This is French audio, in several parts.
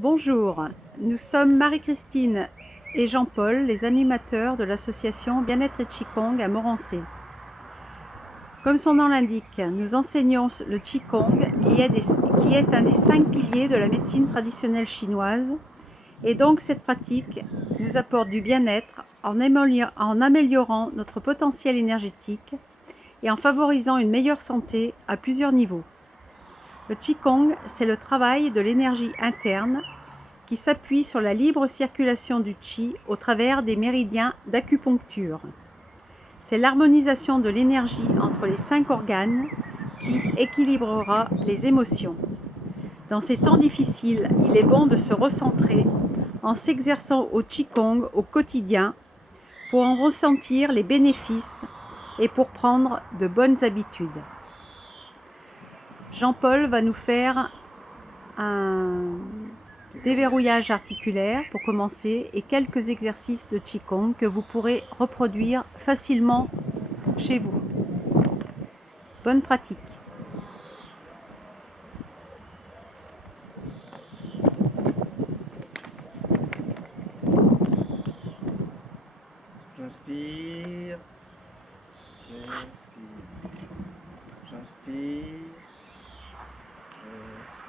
Bonjour, nous sommes Marie-Christine et Jean-Paul, les animateurs de l'association Bien-être et Qigong à Morancé. Comme son nom l'indique, nous enseignons le Qigong qui est un des 5 piliers de la médecine traditionnelle chinoise, et donc cette pratique nous apporte du bien-être en améliorant notre potentiel énergétique et en favorisant une meilleure santé à plusieurs niveaux. Le Qigong, c'est le travail de l'énergie interne qui s'appuie sur la libre circulation du Qi au travers des méridiens d'acupuncture. C'est l'harmonisation de l'énergie entre les 5 organes qui équilibrera les émotions. Dans ces temps difficiles, il est bon de se recentrer en s'exerçant au Qigong au quotidien pour en ressentir les bénéfices et pour prendre de bonnes habitudes. Jean-Paul va nous faire un déverrouillage articulaire pour commencer et quelques exercices de Qigong que vous pourrez reproduire facilement chez vous. Bonne pratique. J'inspire, j'expire, j'inspire, j'expire,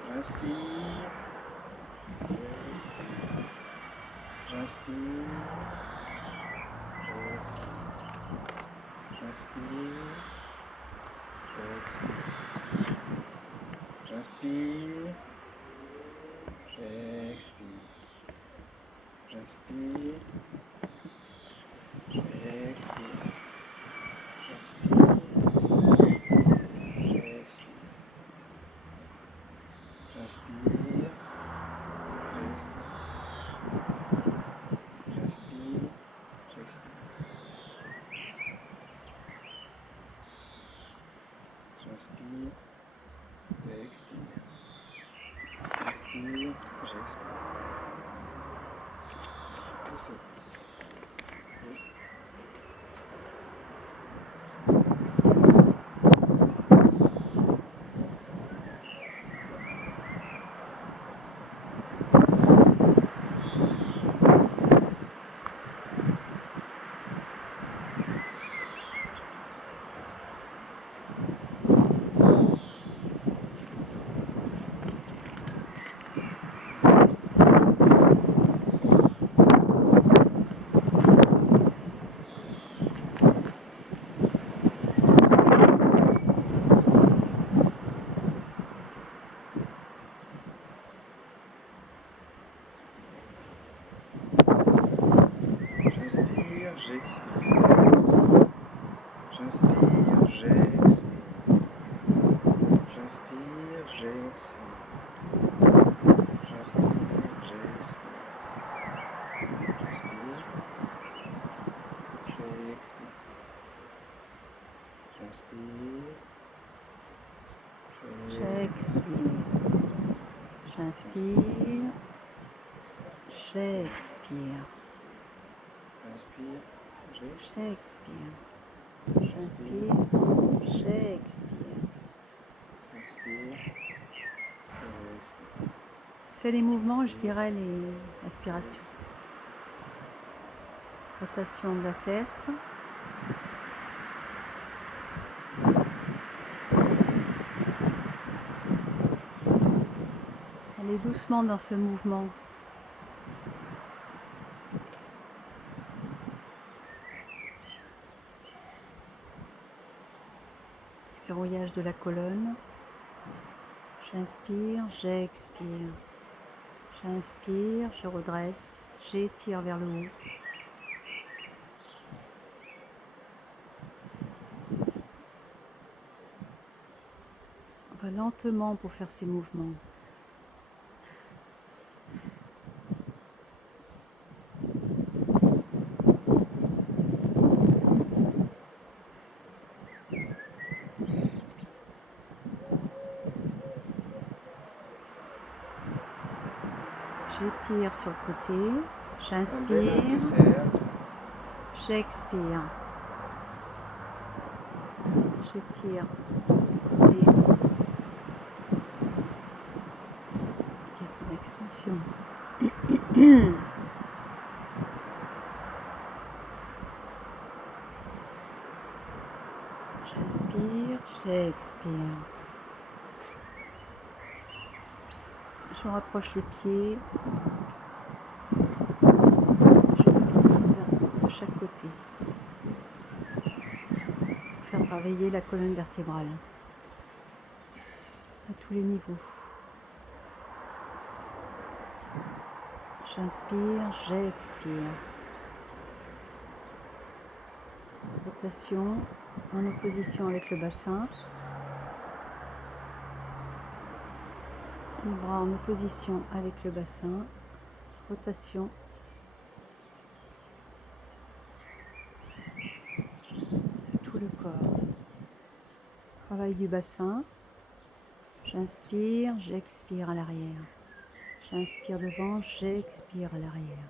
j'inspire, j'expire, j'inspire, j'expire, j'inspire, j'expire, j'inspire, j'expire, j'inspire, j'expire, j'inspire, j'expire, j'inspire, j'expire, j'inspire, j'expire, j'inspire, j'expire. Tout seul. J'inspire, j'expire. J'inspire, j'expire. J'inspire, j'expire. J'inspire, j'expire. J'inspire, j'expire. J'inspire, J'expire. J'inspire. J'expire. j'inspire, J'expire. j'inspire, J'inspire. J'expire. j'inspire, j'expire. Fais les mouvements, je dirais les aspirations. Rotation de la tête. Allez doucement dans ce mouvement. Verrouillage de la colonne. J'inspire, j'expire. J'inspire, je redresse, j'étire vers le haut. On va lentement pour faire ces mouvements. J'étire sur le côté, j'inspire, j'expire, j'étire côté, rotation. J'inspire, j'expire. Je rapproche les pieds. Je mobilise de chaque côté. Pour faire travailler la colonne vertébrale à tous les niveaux. J'inspire, j'expire. Rotation en opposition avec le bassin. Les bras en opposition avec le bassin. Rotation. De tout le corps. Travail du bassin. J'inspire, j'expire à l'arrière. J'inspire devant, j'expire à l'arrière.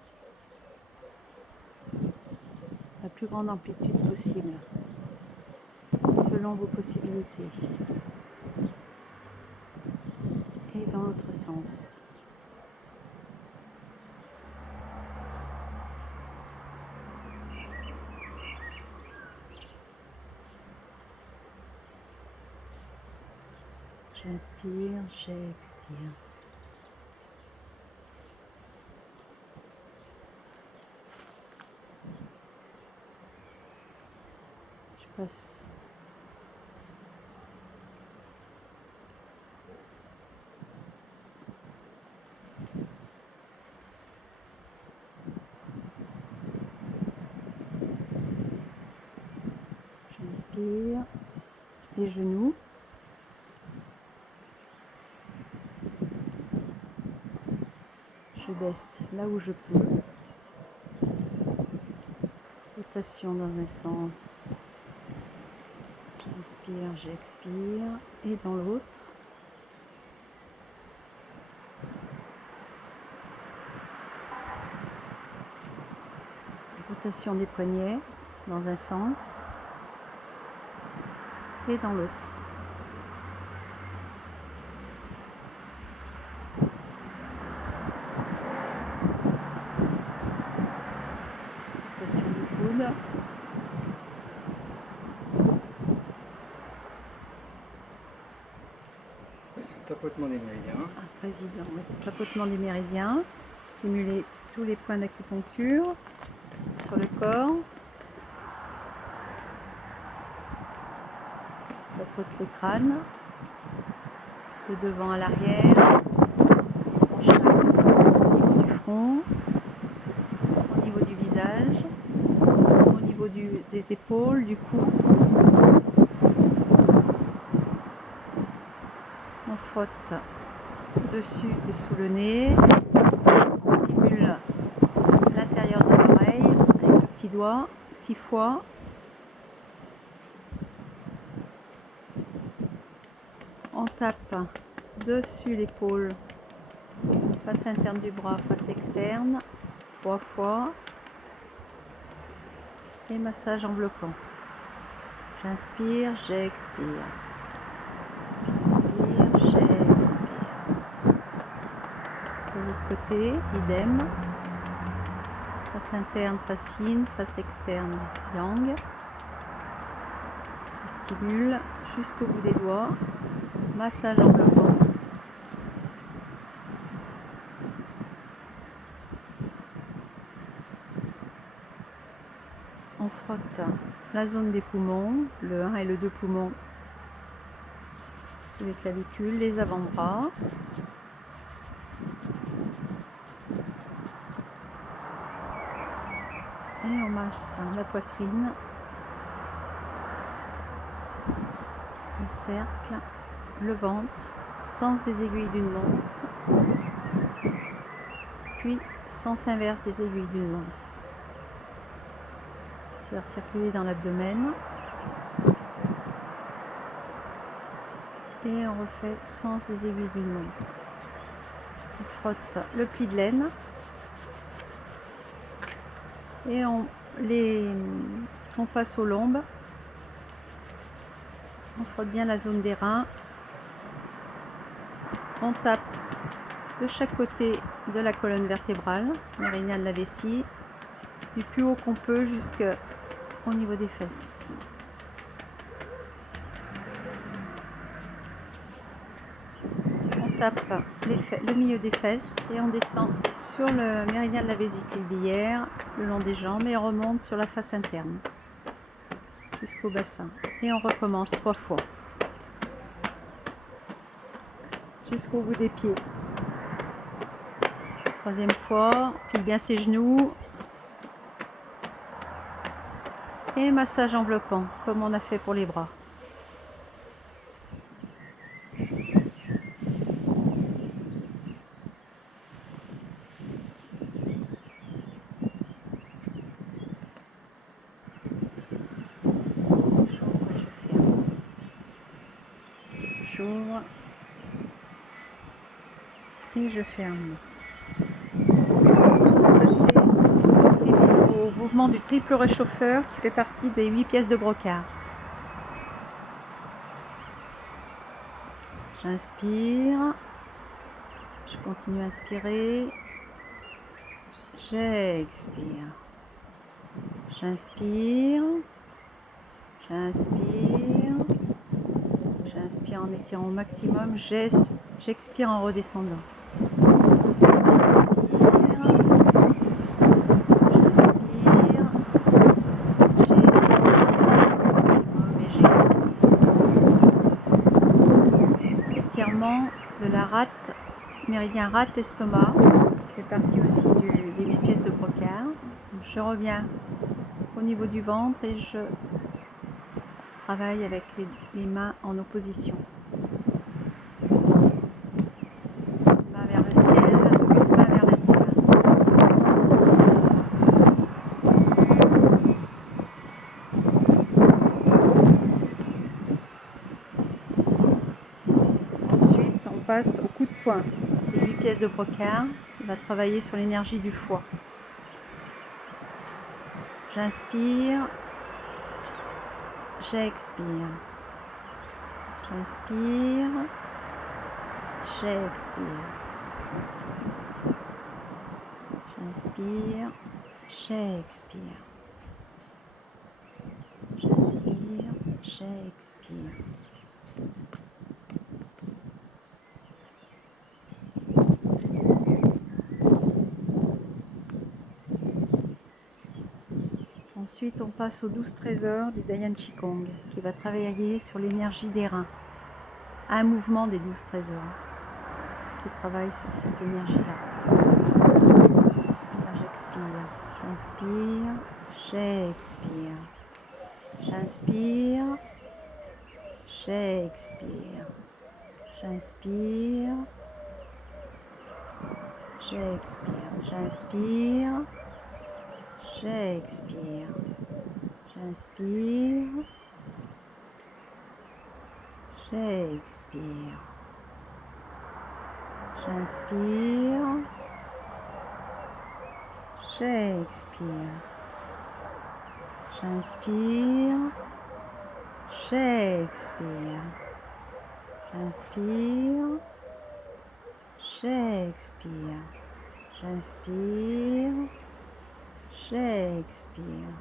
La plus grande amplitude possible, selon vos possibilités. Et dans l'autre sens. J'inspire, j'expire. Je passe j'inspire les genoux. Je baisse là où je peux. Rotation dans un sens. J'inspire, j'expire. Et dans l'autre. Rotation des poignets dans un sens. Et dans l'autre. Rotation du coude. C'est un tapotement des méridiens. Tapotement des méridiens. Stimuler tous les points d'acupuncture sur le corps. Tapote le crâne. De devant à l'arrière. En chasse au niveau du front. Au niveau du visage. Au niveau des épaules, du cou. On frotte dessus et sous le nez. On stimule l'intérieur des oreilles avec le petit doigt 6 fois. On tape dessus l'épaule, face interne du bras, face externe, 3 fois. Et massage en bloquant. J'inspire, j'expire. J'inspire, j'expire. De l'autre côté, idem. Face interne, face yin, face externe, yang. Je stimule jusqu'au bout des doigts. Massage en bloquant. On frotte la zone des poumons, le 1 et le 2 poumons, les clavicules, les avant-bras. Et on masse la poitrine, le cercle, le ventre, sens des aiguilles d'une montre, puis sens inverse des aiguilles d'une montre. Faire circuler dans l'abdomen. Et on refait sens des aiguilles d'une montre. On frotte le pli de laine. Et on passe aux lombes. On frotte bien la zone des reins. On tape de chaque côté de la colonne vertébrale, méridien de la vessie, du plus haut qu'on peut jusqu'au niveau des fesses. On tape le milieu des fesses et on descend sur le méridien de la vésicule biliaire, le long des jambes, et on remonte sur la face interne jusqu'au bassin. Et on recommence 3 fois jusqu'au bout des pieds. 3e fois, plie bien ses genoux et massage enveloppant comme on a fait pour les bras. J'ouvre et je ferme. On va passer au mouvement du triple réchauffeur qui fait partie des 8 pièces de brocart. J'inspire, je continue à inspirer, j'expire, j'inspire, j'inspire, j'inspire en étirant au maximum, j'expire en redescendant. De la rate, méridien rate estomac, qui fait partie aussi des 8 pièces de brocart. Donc je reviens au niveau du ventre et je travaille avec les mains en opposition. Main vers le ciel, une main vers la terre. Ensuite, on passe au coup de poing des 8 pièces de brocart. On va travailler sur l'énergie du foie. J'inspire, j'expire, j'inspire, j'expire, j'inspire, j'expire, j'inspire, j'expire. Ensuite, on passe aux 12 trésors du Dayan Qigong qui va travailler sur l'énergie des reins. Un mouvement des 12 trésors qui travaille sur cette énergie-là. J'inspire, j'expire. J'inspire, j'expire. J'inspire, j'expire. J'inspire, j'expire. J'inspire, j'expire. J'inspire, j'expire. J'inspire, j'expire. J'inspire, j'expire. J'inspire, j'expire. J'inspire, j'expire.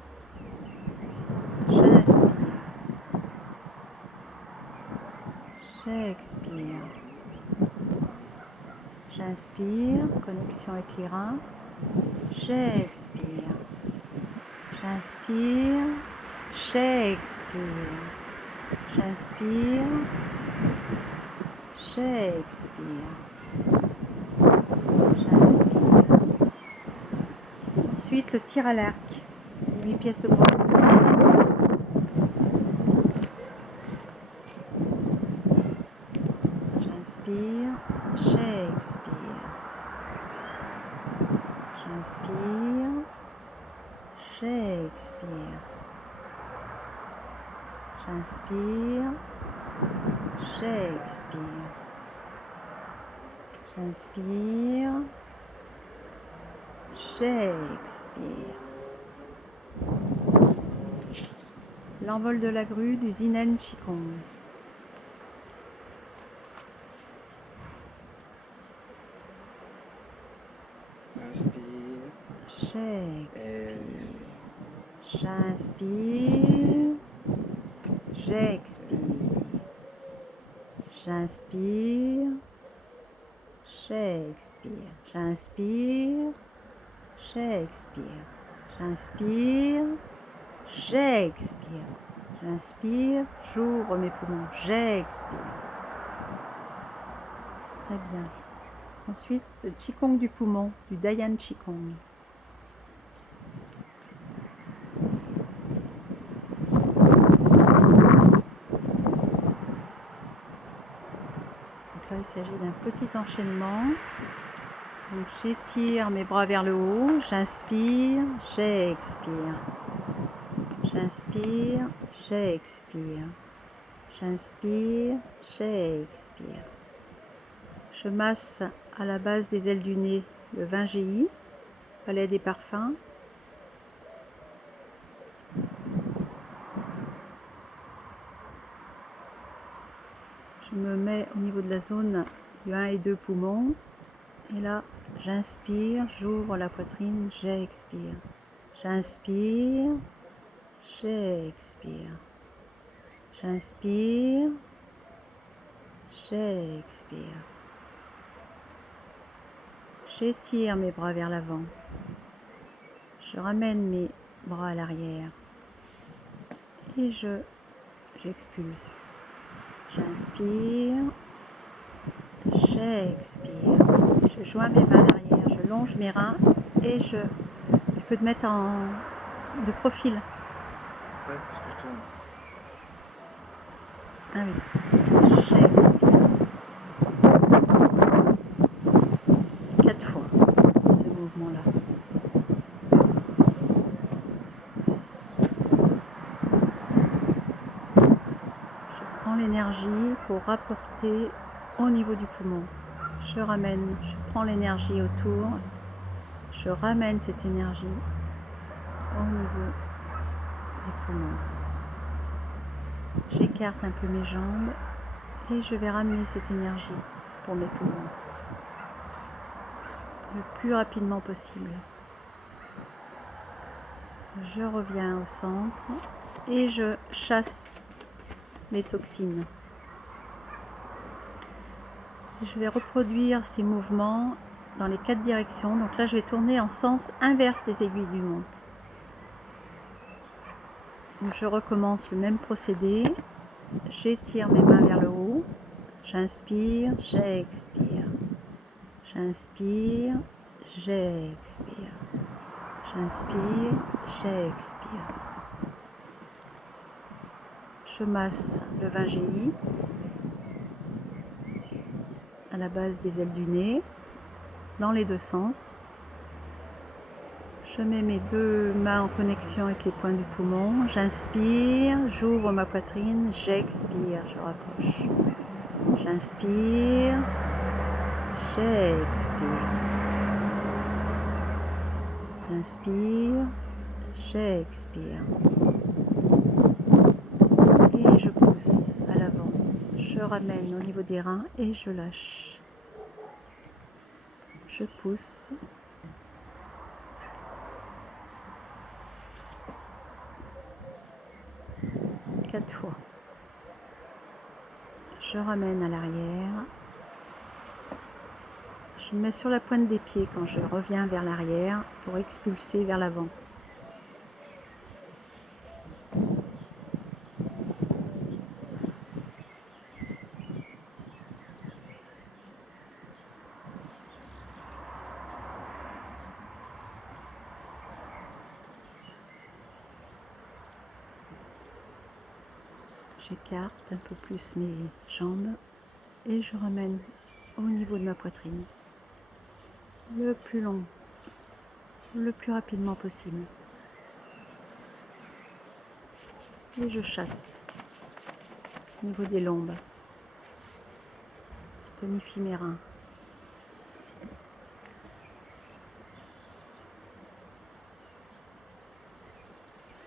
J'expire. J'inspire, connexion avec les reins. J'expire. J'inspire, j'expire. J'inspire, j'expire. J'inspire. Ensuite, le tir à l'arc. 8 pièces de bois. J'inspire, j'expire. J'inspire, j'expire. J'inspire, j'expire. J'inspire, j'expire. L'envol de la grue du Zinen Qigong. J'inspire, Inspire. j'expire. Expire. J'inspire, j'expire. J'inspire, j'expire. J'inspire, j'inspire. J'inspire, j'expire. J'inspire, j'ouvre mes poumons. J'expire. Très bien. Ensuite, le Qigong du poumon, du Dayan Qigong. Donc là, il s'agit d'un petit enchaînement. Donc j'étire mes bras vers le haut, j'inspire, j'expire. J'inspire, j'expire. J'inspire, j'expire. Je masse à la base des ailes du nez le 20 GI, palais des parfums. Je me mets au niveau de la zone du 1 et 2 poumons. Et là, j'inspire, j'ouvre la poitrine, j'expire. J'inspire, j'expire. J'inspire, j'expire. J'étire mes bras vers l'avant. Je ramène mes bras à l'arrière. Et j'expulse. J'inspire, j'expire. Je joins mes mains à l'arrière, je longe mes reins et tu peux te mettre de profil. Après, puisque je tourne. Ah oui. J'expire. 4 fois ce mouvement-là. Je prends l'énergie pour rapporter au niveau du poumon. Je ramène, je prends l'énergie autour. Je ramène cette énergie au niveau des poumons. J'écarte un peu mes jambes et je vais ramener cette énergie pour mes poumons le plus rapidement possible. Je reviens au centre et je chasse les toxines. Je vais reproduire ces mouvements dans les 4 directions. Donc là, je vais tourner en sens inverse des aiguilles d'une montre. Donc je recommence le même procédé. J'étire mes mains vers le haut. J'inspire, j'expire. J'inspire, j'expire. J'inspire, j'expire. Je masse le 20 GI à la base des ailes du nez, dans les deux sens. Je mets mes 2 mains en connexion avec les points du poumon. J'inspire, j'ouvre ma poitrine, j'expire, je rapproche. J'inspire, j'expire. J'inspire, j'expire. Et je pousse à l'avant. Je ramène au niveau des reins et je lâche. Je pousse. Quatre fois. Je ramène à l'arrière. Je me mets sur la pointe des pieds quand je reviens vers l'arrière pour expulser vers l'avant. J'écarte un peu plus mes jambes et je ramène au niveau de ma poitrine le plus long, le plus rapidement possible. Et je chasse au niveau des lombes. Je tonifie mes reins.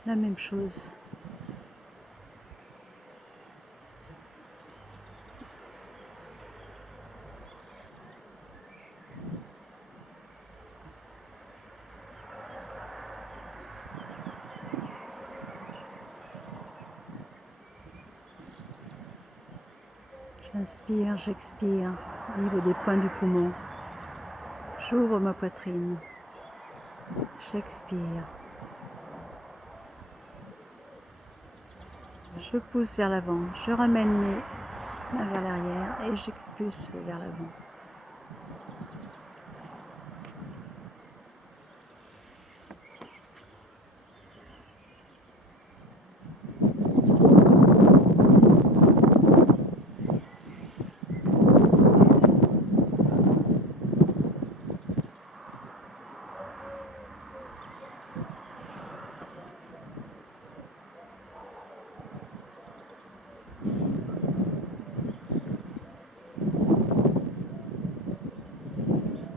La même chose. J'inspire, j'expire, au niveau des points du poumon. J'ouvre ma poitrine. J'expire. Je pousse vers l'avant. Je ramène mes mains vers l'arrière et j'expulse vers l'avant.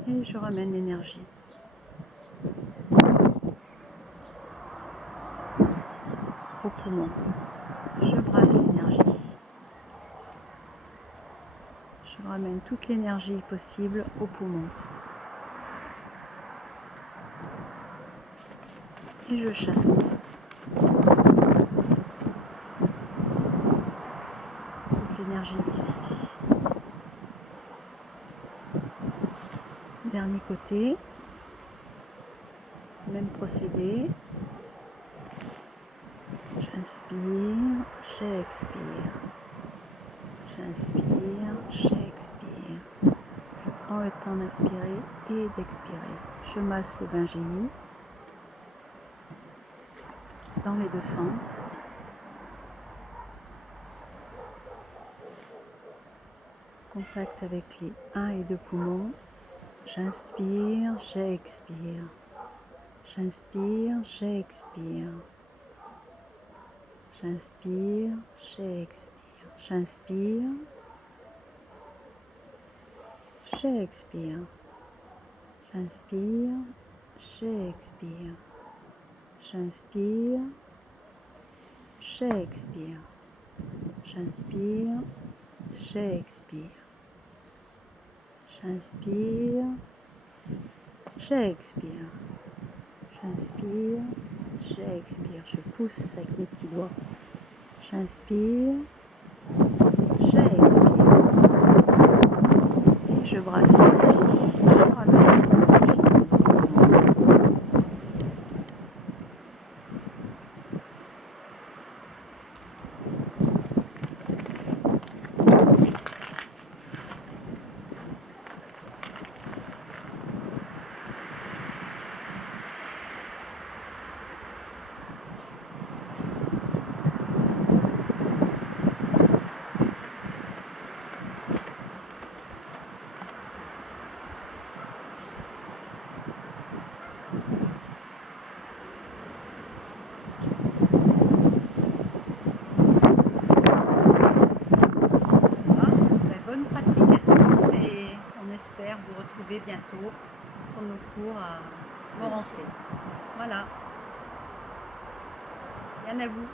Et je ramène l'énergie. Au poumon. Je brasse l'énergie. Je ramène toute l'énergie possible au poumon. Et je chasse toute l'énergie ici. Dernier côté. Même procédé. J'inspire, j'expire. J'inspire, j'expire. Je prends le temps d'inspirer et d'expirer. Je masse le bain génie dans les deux sens. Contact avec les 1 et 2 poumons. J'inspire, j'expire. J'inspire, j'expire. J'inspire, j'expire. J'inspire, j'expire. J'inspire, j'expire. J'inspire, j'expire. J'inspire, j'expire. J'inspire, j'expire. J'inspire, j'expire. Je pousse avec mes petits doigts. J'inspire, j'expire. Et je brasse l'énergie. Je ramène l'énergie. Bonne pratique à tous et on espère vous retrouver bientôt pour nos cours à Morancé. Voilà. Bien à vous.